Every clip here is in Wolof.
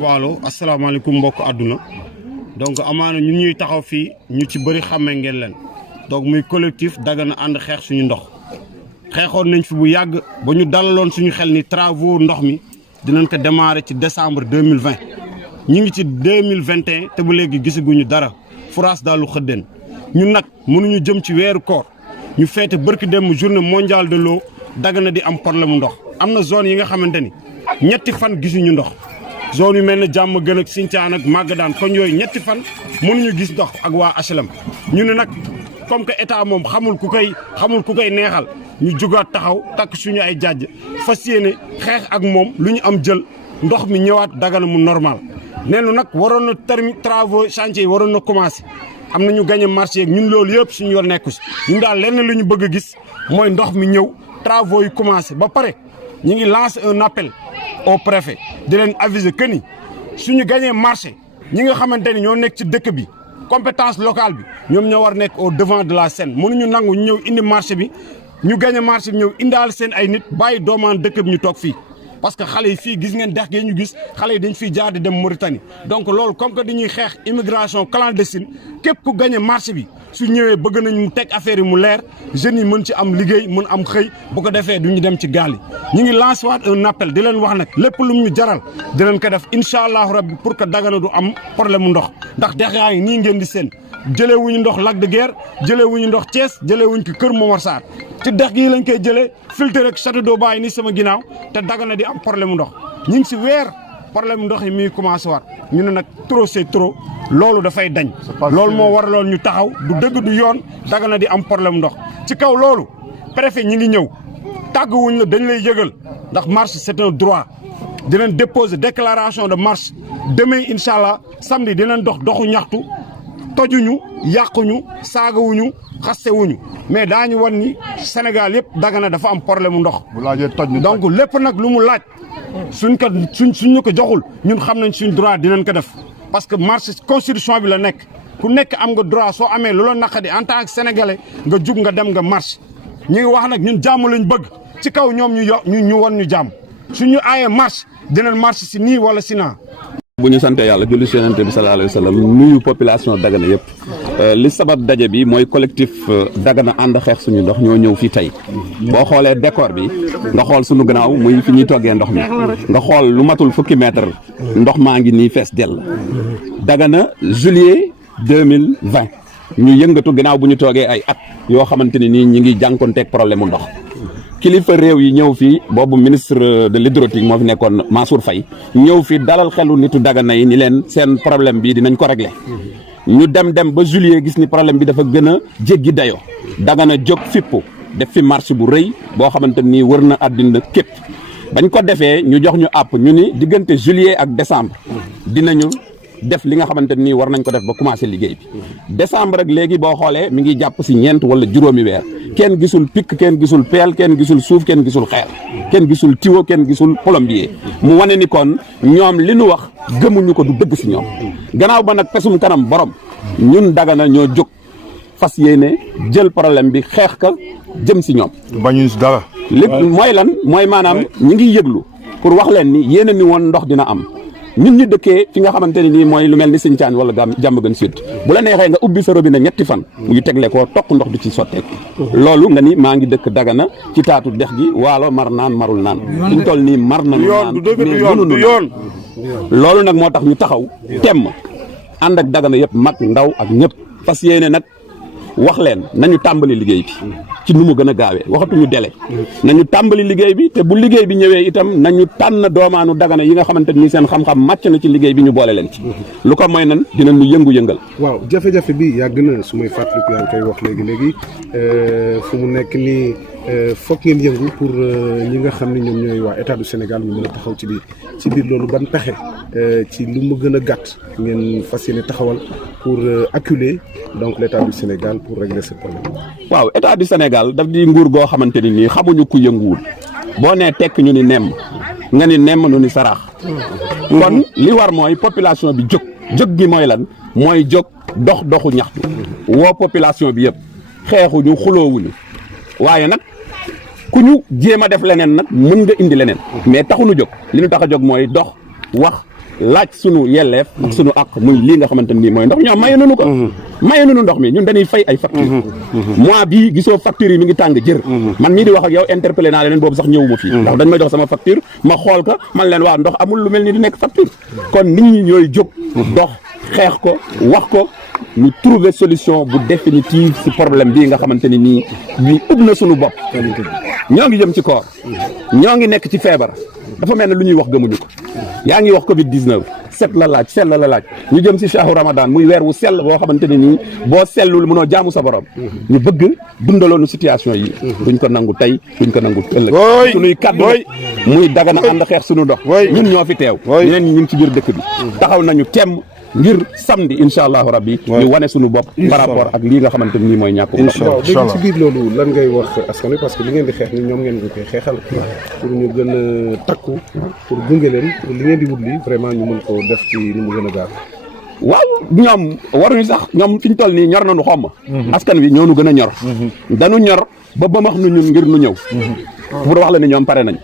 Waalo asalaamaaleykum mbokk àdduna donc amaana ñun ñuy taxaw fii ñu ci bëri xàmmee ngeen leen donc muy collectif Dagana ànd xeex suñu ndox xeexoon nañ fi bu yàgg ba ñu dalaloon suñu xel ni travaux ndox mi dinañ ko démarrer ci décembre 2020 ñu ngi ci 2021 te ba léegi gisaguñu dara forage daal lu xëddeen ñun nag mënuñu jëm ci weeru koor ñu feete barki dem journée mondiale de l'eau Dagana di am problème ndox am na zone yi nga xamante ni ñetti fan gisuñu ndox zone yu mel ne jàmm gën ak Sinthiane ak Magadan koñ yooyu ñetti fan mënuñu gis ndox ak waa HLM ñu ne nag comme que état moom xamul ku koy neexal ñu jugaat taxaw takk suñu ay jàjj fas yéene xeex ak moom lu ñu am jël ndox mi ñëwaat Dagana mu normal neenu nag waroon na travaux chantier yi waroon na commencé am na ñu gagné marché yeeg ñun loolu yëpp suñu yoon nekku si ñun daal lenn lu ñu bëgg a gis mooy ndox mi ñëw travaux yi commencé ba pare ñu ngi lancé un appel au préfet di leen aviser que ni suñu gagné marché ñi nga xamante ni ñoo nekk ci dëkk bi compétence locale bi ñoom ñoo war nekk au devant de la scène mënuñu nangu ñu ñëw indi marché bi ñu gagné marché bi ñëw indaal seen ay nit bàyyi doomaan dëkk bi ñu toog fii parce que xale yi fii gis ngeen dex gi ñu gis xale yi dañ fiy jaar di dem Mauritanie donc loolu comme que dañuy xeex immigration clandestine képp ku gagné marché bi su ñëwee bëgg nañ mu teg affaire yi mu leer jeunes yi mën ci am liggéey mën am xëy bu ko defee du ñu dem ci gaal yi ñu ngi lancé waat un appel di leen wax nag lépp lu mu ñu jaral dinañ ko def incha allahu rabbi pour que Dagana du am problème mu ndox ndax dex yaa ngi nii ngeen di seen jëlee wuñu ndox Lac de Guiers jëlee wuñu ndox Thiès jëlee wuñ ko Kër Momar Sarr ci dex gii lañ koy jëlee filtre rek château d'eau bàyyi ni sama ginnaaw te Dagana di am problème mu ndox ñu ngi si weer problème ndox yi mi ngi commencé waat ñu ne nag trop c'est trop loolu dafay dañ loolu moo waraloon ñu taxaw du dëgg du yoon Dagana di am problème ndox ci kaw loolu préfet ñi ngi ñëw tàgguwuñ la dañ lay yëgal ndax marche c'est un droit dinañ déposer déclaration de marche demain incha allah samedi dinañ doxu ñaxtu tojuñu yàquñu saagawuñu xastewuñu mais daañu wan ni Sénégal yëpp Dagana dafa am problème mu ndox donc lépp nag lu mu laaj suñ ñu ko joxul ñun xam nañ suñ droit dinañ ko def parce que marche constitution bi la nekk ku nekk am nga droit soo amee lu la naqadi en tant que sénégalais nga jug nga dem nga marche ñu ngi wax nag ñun jàmm lañ bëgg ci kaw ñoom ñu wan ñu jàmm suñu aayee marche dinañ marche si nii wala si naa. bu ñu sante yàlla julli ci Yonent bi sallallahu alayhi wa sallam nuyu population Dagana yëpp li sabab daje bi mooy collectif Dagana ànd xeex suñu ndox ñoo ñëw fii tey boo xoolee décor bi nga xool suñu gannaaw muy fi ñuy toggee ndox mi nga xool lu matul fukki mètre ndox maa ngi nii fees dell Dagana juillet 2020 ñu yëngatu gannaaw bu ñu toogee ay at yoo xamante ni nii ñi ngi jànkonteeg problème mu ndox kilifa réew yi ñëw fii boobu ministre de l'hydraulique moo fi nekkoon Mansour Faye ñëw fii dalal xelu nitu Dagana yi ni leen seen problème bi dinañ ko régler ñu dem ba juillet gis ni problème bi dafa gën a jéggi dayo Dagana jóg fippu def fi marche bu rëy boo xamante nii wër na àddina képp bañ ko defee ñu jox ñu àpp ñu ni diggante juillet ak décembre dinañu def li nga xamante nii war nañ ko def ba commencé liggéey bi décembre ak léegi boo xoolee mi ngi jàpp si ñeent wala juróomi weer kenn gisul pikk kenn gisul peel kenn gisul suuf kenn gisul xeer kenn gisul tiwo kenn gisul plombier mu wane ni kon ñoom li nu wax gëmuñu ko du dëgg si ñoom gannaaw ba nag pesum kanam borom ñun Dagana ñoo jóg fas yéene jël problème bi xeex ka jëm si ñoom bañuñ si dara lépp mooy lan mooy maanaam ñi ngi yëglu pour wax leen ni yéene ni woon ndox dina am ñun ñu dëkkee fi nga xamante ni nii mooy lu mel ni Sinthiane wala jàmm gën sud bu la neexee nga ubbi sa robinet ñetti fan muy tegle koo toq ndox du ci sotteeku loolu nga ni maa ngi dëkk Dagana ci taatu dex gi waalo mar naan marul naan duñ toll nii mar na naan du yoon loolu nag moo tax ñu taxaw temm ànd ak Dagana yëpp mag ndaw ak ñëpp fas yéene nag wax leen nañu tàmbali liggéey bi ci nu mu gën a gaawee waxatuñu délai nañu tàmbali liggéey bi te bu liggéey bi ñëwee itam nañu tànn doomaanu Dagana yi nga xamante ni seen xam-xam màcc na ci liggéey bi ñu boole leen ci lu ko mooy nan dinañu yëngu-yëngal. waaw jafe-jafe bi yàgg na su may fàttaliku yaa ngi koy wax léegi fu mu nekk nii foog ngeen yëngu pour ñi nga xam ne ñoom ñooy waa état du Sénégal ñu mën a taxaw ci biir loolu ban pexe ci lu mu gën a gàtt ngeen fas yéene taxawal pour acculer donc l' état du Sénégal pour régler ce problème. waaw état du Sénégal daf di nguur goo xamante ni nii xamuñu ku yënguwul boo nee tekk ñu ni nemm nga ni nemm nu ni saraax kon li war mooy population bi jóg gi mooy lan mooy jóg doxu ñaxtu woo population bi yëpp xeexuñu xuloowuñu waaye nag ku ñu jéem a def leneen nag mën nga indi leneen mais taxuñu jóg li ñu tax a jóg mooy dox wax laaj sunu yelleef ak sunu àq muy lii nga xamante ni mooy ndox ñoom maye nañu ko maye nañu ndox mi ñun dañuy fay ay facture mois bii gisoo facture yi mi ngi tàng jër man mii di wax ak yow interpellé naa leen boobu sax ñëwuma fii ndax dañ may jox sama facture ma xool ko man leen waa ndox amul lu mel ni di nekk facture kon nit ñi ñooy jóg dox xeex ko wax ko ñu trouver solution bu définitive ci problème bii nga xamante ni nii bi ëpp na sunu bopp ñoo ngi jëm ci koor ñoo ngi nekk ci feebar dafa mel ne lu ñuy wax gëmuñu ko yaa ngi wax Covid 19 set la laaj ñu jëm ci shahru Ramadan muy weer wu sell boo xamante ne nii boo sellul mënoo jaamu sa borom ñu bëgg dundaloonu situation yi duñ ko nangu tey duñ ko nangu ëllëg suñuy kaddu muy Dagana ànd xeex suñu ndox ñun ñoo fi teew ñeneen ñi ñu ngi ci biir dëkk bi taxaw nañu temm ngir samedi incha allahu rabbi ñu wane suñu bopp par rapport ak lii nga xamante ni mooy ñàkk waaw léegi ci biir loolu lan ngay wax askan wi parce que li ngeen di xeex ni ñoom ngeen ngi koy xeexal pour ñu gën a takku pour gunge leen pour li ngeen di wut li vraiment ñu mën ko def ci ni mu gën a gaaw waaw ñoom waruñu sax ñoom fi ñu toll nii ñor nañu xomma askan wi ñoo nu gën a ñor dañu ñor ba bamax nu ñun ngir nu ñëw pour wax la ni ñoom pare nañ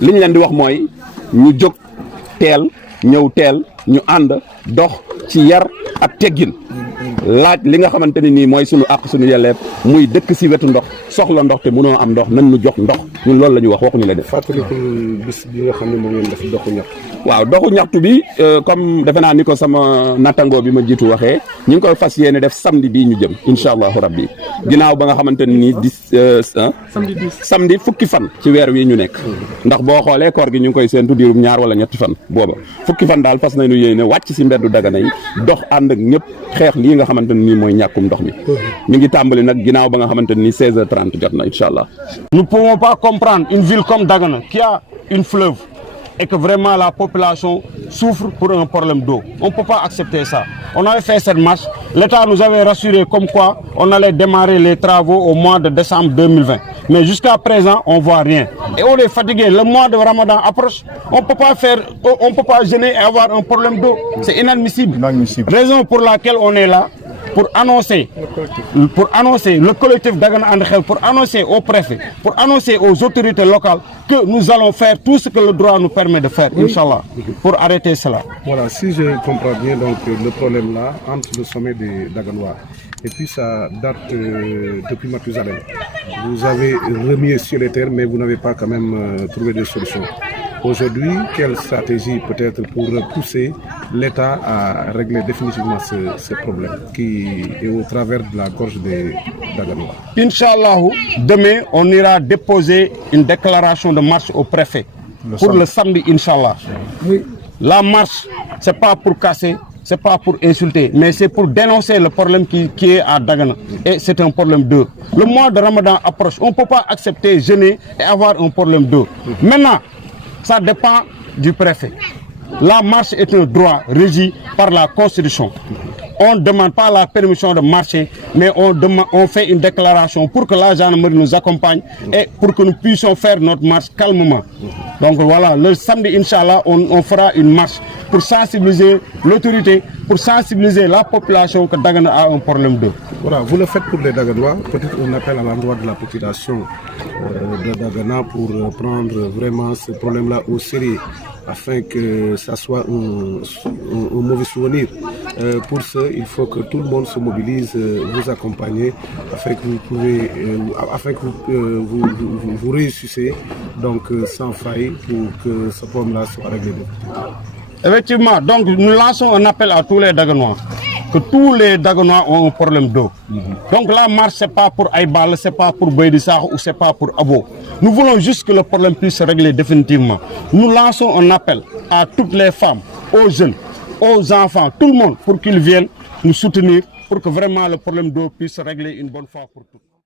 li ñu leen di wax mooy ñu jóg teel ñëw teel ñu ànd dox ci yar ak teggin laaj li nga xamante ne nii mooy sunu àq sunu yelleef muy dëkk si wetu ndox soxla ndox te mënoo am ndox nan ñu jox ndox ñun loolu la ñu wax waxuñu la def. fàttalikul bis bi nga xam ne moom ngeen def doxu ñaxtu. waaw doxu ñaxtu bi comme defe naa ni ko sama nattangoo bi ma jiitu waxee ñu ngi koy fas yéene def samedi bii ñu jëm incha allahu rabbi ginnaaw ba nga xamante ne nii samedi fukki fan ci weer wi ñu nekk ndax boo xoolee koor gi ñu ngi koy séentu diirum ñaar wala ñetti fan booba fukki fan daal fas nañu yéene wàcc si mbeddu Dagana yi dox ànd ak ñëpp xeex lii nga xamante ne nii mooy ñàkkum ndox mi mi ngi tàmbali nag ginnaaw ba nga xamante ne nii 16h30 jot na incha allah. Nous ne pouvons pas comprendre une ville comme Dagana qui a une fleuve et que vraiment la population souffre pour un problème d'eau. On ne peut pas accepter ça. On avait fait cette marche. L'État nous avait rassuré comme quoi on allait démarrer les travaux au mois de décembre 2020. Mais jusqu'à présent, on ne voit rien. Et on est fatigué. Le mois de Ramadan approche. On ne peut pas gêner et avoir un problème d'eau. C'est inadmissible. Raison pour laquelle on est là. Pour annoncer le collectif Dagana And Xel, pour annoncer au préfet, pour annoncer aux autorités locales que nous allons faire tout ce que le droit nous permet de faire, Inch'Allah, pour arrêter cela. Voilà, si je comprends bien, donc le problème là, entre le sommet des Daganois, et puis ça date depuis Mathusalem. Vous avez remis sur les terres, mais vous n'avez pas quand même trouvé de solution. Aujourd'hui, quelle stratégie peut-être pour pousser l'État à régler définitivement ce problème qui est au travers de la gorge des Daganois? Inch'Allah, demain, on ira déposer une déclaration de marche au préfet pour le samedi, Inch'Allah. Oui. La marche, ce n'est pas pour casser, ce n'est pas pour insulter, mais c'est pour dénoncer le problème qui est à Dagana. Et c'est un problème d'eau. Le mois de Ramadan approche, on ne peut pas accepter, jeûner et avoir un problème d'eau. Maintenant, ça dépend du préfet. La marche est un droit régi par la Constitution. On ne demande pas la permission de marcher, mais on fait une déclaration pour que la gendarmerie nous accompagne et pour que nous puissions faire notre marche calmement. Donc voilà, le samedi, Inch'Allah, on fera une marche pour sensibiliser l'autorité, pour sensibiliser la population que Dagana a un problème d'eau. Voilà, vous le faites pour les Daganois, peut-être un appel à l'endroit de la population de Dagana pour prendre vraiment ce problème-là au sérieux, afin que ça soit un mauvais souvenir. Pour ça, il faut que tout le monde se mobilise, vous accompagner, afin que vous réussissiez donc sans faille pour que ce problème-là soit réglé. Effectivement, donc nous lançons un appel à tous les Daganois, que tous les Daganois ont un problème d'eau. Donc la marche, ce n'est pas pour Aïbal, ce n'est pas pour Beydissar ou ce n'est pas pour Abo. Nous voulons juste que le problème puisse se régler définitivement. Nous lançons un appel à toutes les femmes, aux jeunes, aux enfants, tout le monde, pour qu'ils viennent nous soutenir, pour que vraiment le problème d'eau puisse se régler une bonne fois pour toutes.